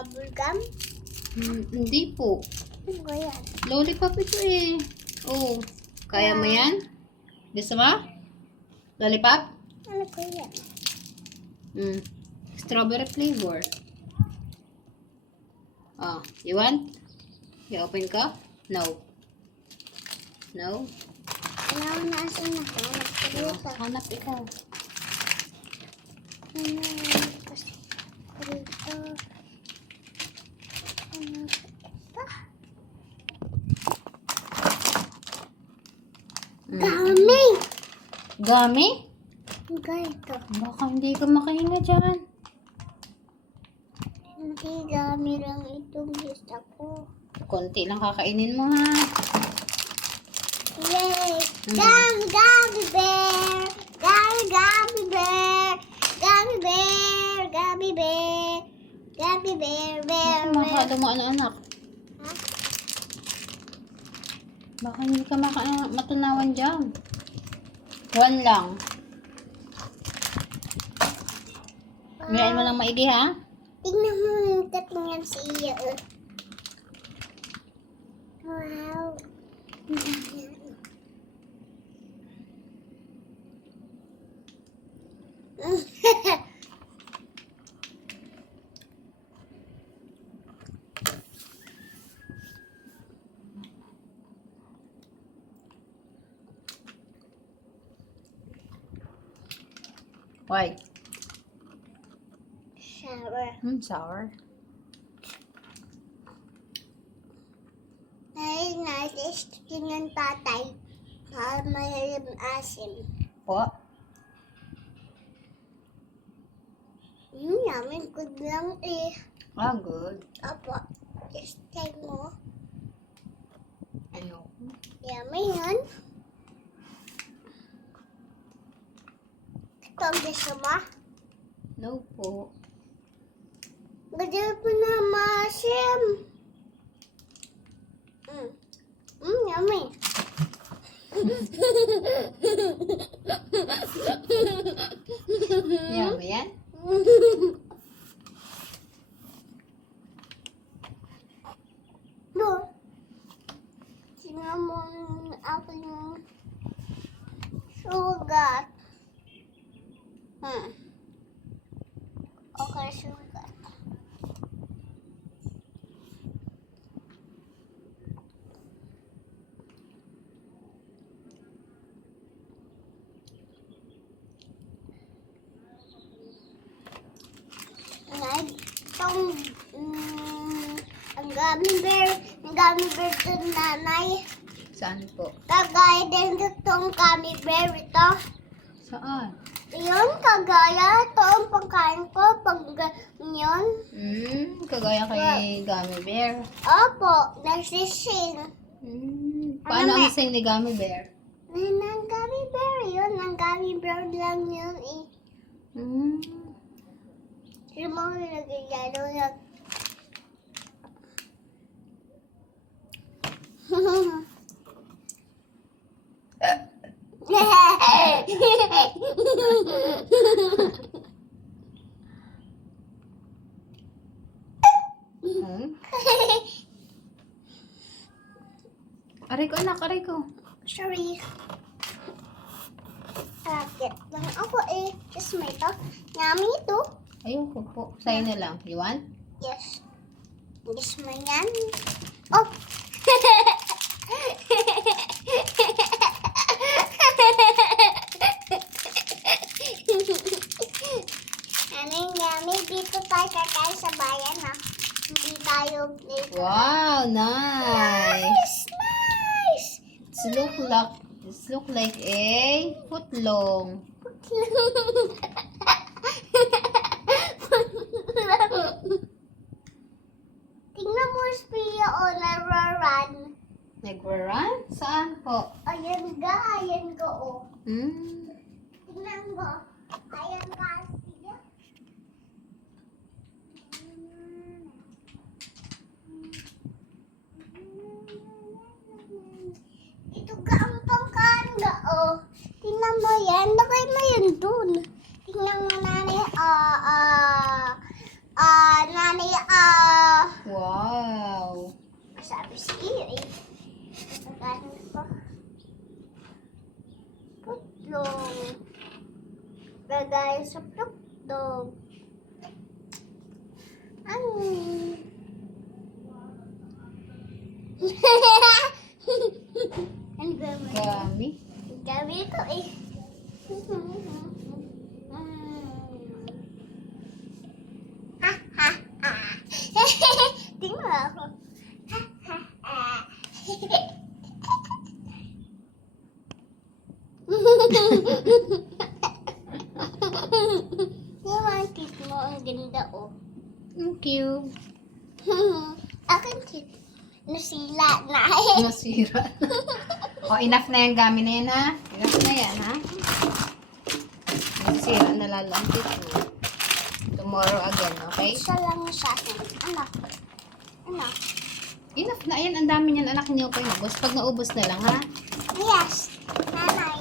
Bubblegum? Hindi po. Ano ba yan? Lollipop ito eh. Oh, kaya mo yan? Gusto mo? Lollipop? Ano ko yan? Strawberry flavor. Oh, you want? I-open ko? No. No? Ano ang nasa nahanap ko dito? Hanap ikaw. Ano kasi dito? Ano ito? Gummy! Gummy? Ganito. Baka hindi ka makahinga dyan. Hindi gummy lang itong gusto ko. Konti lang kakainin mo ha. Yay! Gummy bear! Gummy bear! Gummy bear! Gummy bear! Gummy bear! Bear! Baka mo anak. Ha? Baka hindi ka matunawan dyan. One lang. Ngayon mo lang maigi ha? Tingnan mo yung tatlong yan sa iyo. Wow! Why? Shower. Sour. Dahil nais ng tatay para mahilim asim. Po? Namin good lang eh. Ah, good. Apo, just try mo. Ayoko. Yummy yan. Ito ang gusto mo? No po. Gadya po na maasim. Yummy. Yummy yan? No. Tingnan mo yung aking sugat. Okay, sugat. Itong ang gummy bear dun nanay. Saan po? Kagaya din itong gummy bear ito. Saan? Yun, kagaya. Ito ang pagkain ko pag ganyan. Kagaya kay Gummy Bear. Opo, nagsising. Paano Ano, ang sing ni Gummy Bear? Ang gummy bear yun. Ang gummy bear lang yun eh. Yung mga nagigalo na. Aray ko anak, aray ko. Sorry. Sakit lang ako eh. Just may ito. Yummy ito. Ayoko po. Sa'yo na lang. You want? Yes. Gusto mo yan? Oh! Anong yummy? Dito tayo kakain sa bayan ha. Hindi tayo dito. Wow, nice. Nice! This look like a footlong. Tingnan mo, Spia, o nararan. Nag-run? Saan po? Ayan ga, ayan ga, o. Tingnan mo. Ayan ga, Spia. Ito ga ang pangkaan ga, o. Tingnan mo yan. Lagay mo yun dun. Tingnan mo, nanay, nanay, yung lagay sa tukdog. Ano? Ang gami. Gami. Ang gami ito eh. Ha ha ha. Tingnan mo ako. Ha ha ha. Yung mga teeth mo, ang ganda oh. Thank you. Akin teeth. Nasila na. Nasira. O, enough na yung gami na yan, ha? Enough na yan, ha? Nasira na lalo ang teeth mo. Tomorrow again, okay? Isa lang sa akin. Ano? Ano? Enough na yan. Ang dami niyan, anak niyo ko yung ubos. Pag naubos na lang, ha? Yes. Nanay.